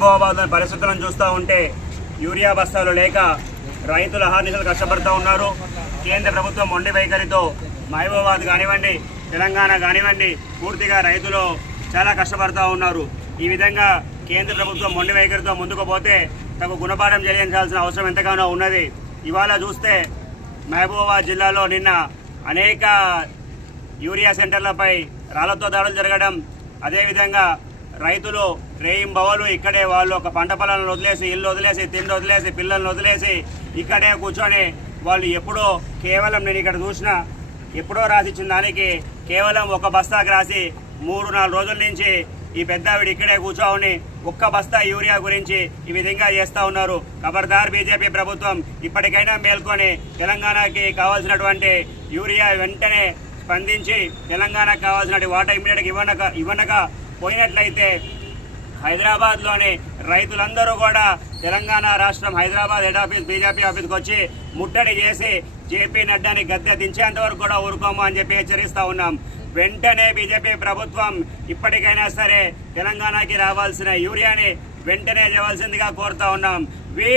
మహబూబాబాద్ పరిస్థితులను చూస్తూ ఉంటే యూరియా బస్తాలు లేక రైతులు అహర్నిశలు కష్టపడుతూ ఉన్నారు. కేంద్ర ప్రభుత్వం మొండి వైఖరితో మహబూబాబాద్ కానివ్వండి తెలంగాణ కానివ్వండి పూర్తిగా రైతులు చాలా కష్టపడుతూ ఉన్నారు. ఈ విధంగా కేంద్ర ప్రభుత్వం మొండి వైఖరితో ముందుకు పోతే తగు గుణపాఠం చెల్లించాల్సిన అవసరం ఎంతగానో ఉన్నది. ఇవాళ చూస్తే మహబూబాబాద్ జిల్లాలో నిన్న అనేక యూరియా సెంటర్లపై రాళ్ళతో దాడులు జరగడం అదేవిధంగా రైతులు రేయింబవలు ఇక్కడే వాళ్ళు ఒక పంట పొలాలను వదిలేసి ఇల్లు వదిలేసి తిండి వదిలేసి పిల్లల్ని వదిలేసి ఇక్కడే కూర్చొని వాళ్ళు ఎప్పుడో కేవలం నేను ఇక్కడ చూసిన ఎప్పుడో రాసిచ్చిన దానికి కేవలం ఒక బస్తాకి రాసి మూడు నాలుగు రోజుల నుంచి ఈ పెద్దావిడ ఇక్కడే కూర్చోని ఒక్క బస్తా యూరియా గురించి ఈ విధంగా చేస్తా ఉన్నారు. ఖబర్దార్ బీజేపీ ప్రభుత్వం ఇప్పటికైనా మేల్కొని తెలంగాణకి కావాల్సినటువంటి యూరియా వెంటనే స్పందించి తెలంగాణకు కావాల్సినటువంటి వాటా ఇమ్మీడియట్గా ఇవ్వనక ఇవ్వనక పోయినట్లయితే హైదరాబాద్లోని రైతులందరూ కూడా తెలంగాణ రాష్ట్రం హైదరాబాద్ హెడ్ ఆఫీస్ బీజేపీ ఆఫీస్కి వచ్చి ముట్టడి చేసి జేపీ నడ్డాని గద్దె దించేంత వరకు కూడా ఊరుకోము అని చెప్పి హెచ్చరిస్తూ ఉన్నాం. వెంటనే బీజేపీ ప్రభుత్వం ఇప్పటికైనా సరే తెలంగాణకి రావాల్సిన యూరియాని వెంటనే ఇవ్వాల్సిందిగా కోరుతా ఉన్నాం. వి